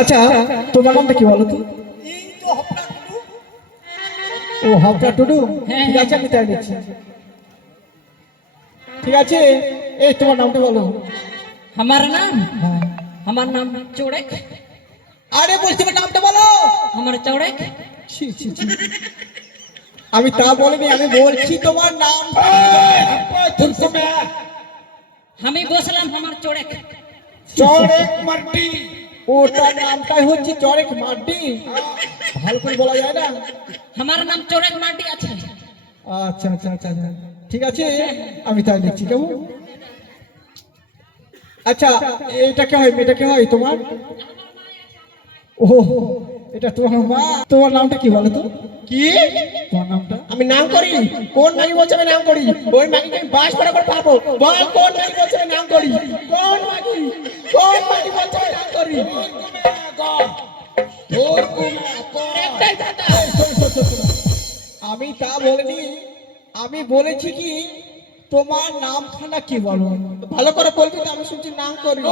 আচ্ছা তোমার নামটা কি বলো তো? ও হপটা টুডু, ঠিক আছে আমি তাই লিখছি। ঠিক আছে, এই তোমার নামটা বলো। আমার নাম হ্যাঁ। আমার নাম চোড়েক। আরে বলছি তোমার নামটা বলো। আমার চোড়েক। ছি ছি ছি, আমি তা বলিনি, আমি বলছি তোমার নাম। আমি বসলাম আমার চোড়েক। চড়েক মাটি, ওটা নামটাই হচ্ছে চড়েক মাটি, ভালো করে বলা যায় না। আমার নাম চোড়েক মাটি আছে। আচ্ছা আচ্ছা আচ্ছা আচ্ছা, ঠিক আছে আমি তাই লিখছি কেমন। আচ্ছা এটা কে হয়, মেয়েটা কে হয় তোমার? ও এটা তোমার মা। তোমার নামটা কি বলো তো? কি তোমার নামটা? আমি নাম করি? কোন মাগি বলছে আমি নাম করি? ওই মাগিকে আমি বাস করে করে পাবো। বল কোন মাগি বলছে আমি নাম করি? কোন মাগি, কোন মাগি বলছে আমি নাম করি? আমি তা বলিনি, আমি বলেছি কি তোমার নামখানা কি বলো, ভালো করে বলবি তো, আমি শুনছি নাম করি।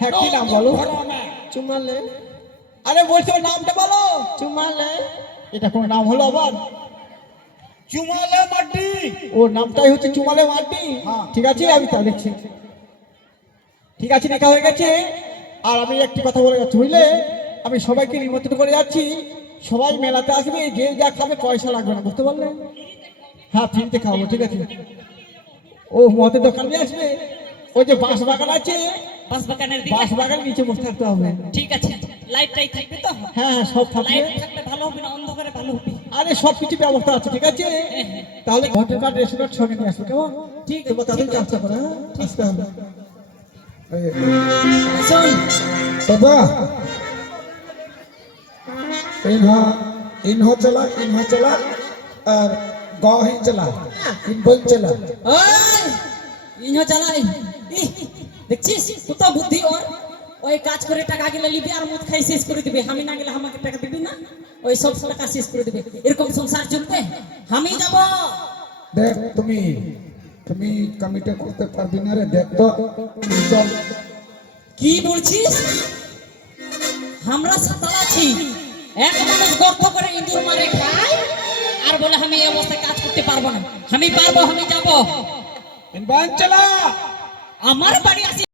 হ্যাঁ কি নাম বলো? চুমালে। আরে বলছো নামটা বলো। চুমালে। এটা কোন নাম হলো আবার? চুমালে মাটি। ও নামটাই হচ্ছে চুমালে মাটি। ঠিক আছে আমি তা লিখছি। ঠিক আছে লেখা হয়ে গেছে। আর আমি একটি কথা বলে যাচ্ছি বুঝলে, আমি সবাইকে নিমন্ত্রণ করে যাচ্ছি, সবাই মেলাতে আসবে, যে যা খাবে পয়সা লাগবে না, বুঝতে পারলে? হ্যাঁ ফ্রিতে খাবো, ঠিক আছে। ও মদের দোকানে আসবে, ওই যে বাঁশ বাগান আছে, বাস বাগানের দিকে। বাঁশ বাগান নিচে বসে থাকতে হবে। ঠিক আছে, লাইট টাইট থাকবে তো? হ্যাঁ হ্যাঁ সব থাকবে। লাইট থাকলে ভালো হবে না অন্ধকারে ভালো হবে? আরে সব কিছু ব্যবস্থা আছে, ঠিক আছে। তাহলে ভোটার কার্ড রেশন কার্ড সঙ্গে নিয়ে আসবে কেমন? ঠিক তোমার তাদের কাজটা করে, হ্যাঁ আসতে হবে। শোন बाबा इन्हो चला और गाँव ही चला इन बोल चला। ওই ইনো চালাই। দেখছিস কত বুদ্ধি ওর। ওই কাজ করে টাকা গেলে লিবি আর মদ খাই শেষ করে দিবে, আমি না গেলে আমাকে টাকা দিবি না, ওই সব টাকা শেষ করে দিবে। এরকম সংসার চলবে? আমি যাব। देख तुम्ही कमिटी करते पारबी ना रे, देख तो चल। কি বলছিস? আমরা সাতাল আছি, এক মানুষ গর্ত করে ইঁদুর মারে খায় আর বলে আমি এই অবস্থায় কাজ করতে পারবো না। আমি পারবো, আমি যাব। इन बांध चला আমার বাড়ি আসি।